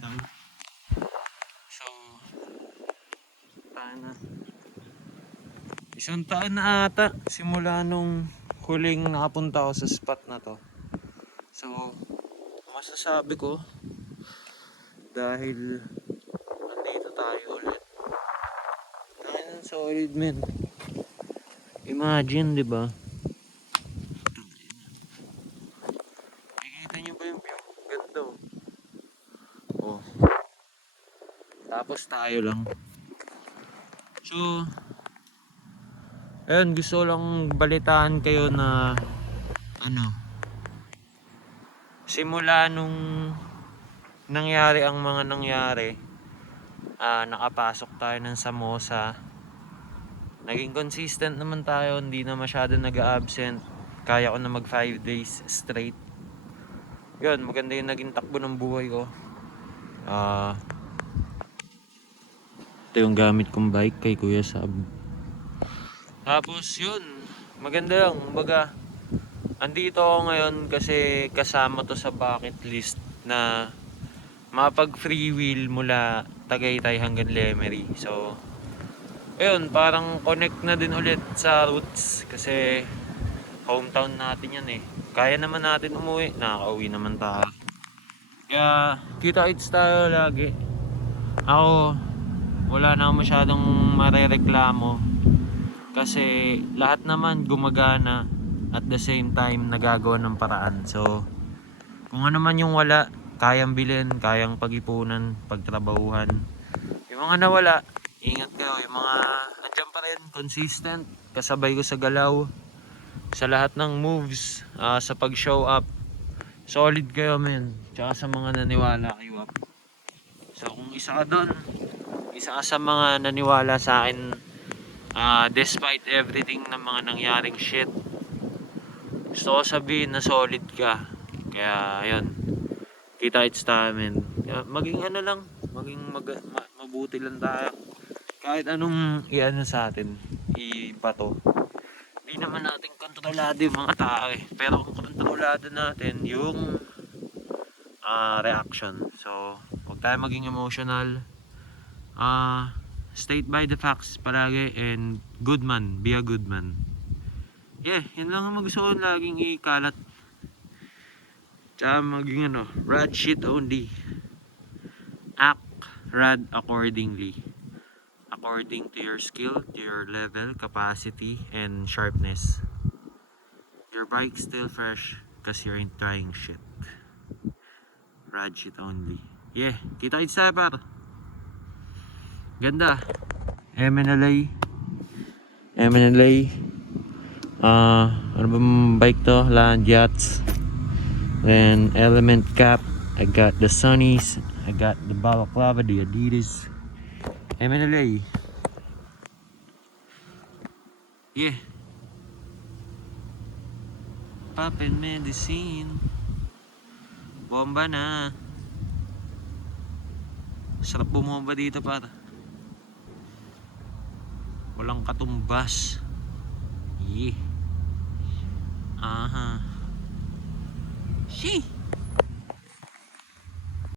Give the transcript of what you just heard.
araw. So, na. Isang taon na ata simula nung huling nakapunta ako sa spot na to. So, masasabi ko dahil nandito tayo ulit. Ayun, solid men. Imagine, di ba? Nakikita niyo ba yung view? Ganda oh. Oh. Tapos tayo lang. So, ayun, gusto lang balitaan kayo na simula nung nangyari ang mga nangyari, nakapasok tayo ng Samosa. Naging consistent naman tayo, hindi na masyado nag-absent. Kaya ko na mag 5 days straight. Yun, maganda yung naging takbo ng buhay ko. Ito yung gamit kong bike kay Kuya Sab. Tapos yun, maganda lang. Kumbaga, andito ako ngayon kasi kasama to sa bucket list na mapag free wheel mula Tagaytay hanggang Lemery. So, ayun, parang connect na din ulit sa roots kasi hometown natin yan eh. Kaya naman natin umuwi, nakaka-uwi naman tayo. Kaya kita-its tayo lagi. Ako, wala na akong masyadong marereklamo kasi lahat naman gumagana at the same time nagagawa ng paraan. So, kung ano man yung wala, kayang bilhin, kayang pag-ipunan, pagtrabahuhan. Yung mga nawala, ingat kayo. Yung mga andyan pa rin, consistent, kasabay ko sa galaw, sa lahat ng moves, sa pag-show up. Solid kayo men. Tsaka sa mga naniwala kay Wap. So kung isa ka doon, isa ka sa mga naniwala sa akin, despite everything na mga nangyaring shit, gusto ko sabihin na solid ka. Kaya ayun, kita-its tayo men. Maging maging mabuti lang tayo. Kahit anong iano sa atin, ibato. Hindi naman natin kontrolado yung mga tao eh. Pero kung kontrolado natin yung reaction. So, huwag tayo maging emotional. State by the facts palagi and good man, be a good man. Yeah, yun lang ang gusto ko laging ikalat. Tsaka maging rad shit only. Act rad accordingly. According to your skill, to your level, capacity, and sharpness. Your bike's still fresh because you ain't trying shit. Rad shit only. Yeah, kita-its tayo par. Ganda. MNLA. Ano bang bike to? Land Yachts. Then Element Cap. I got the Sunnies. I got the Balaclava, the Adidas. MNLA. Yeah. Poppin' medicine. Bomba na. Sarap bumomba dito para. Walang katumbas. Yeah. Aha. Sheesh.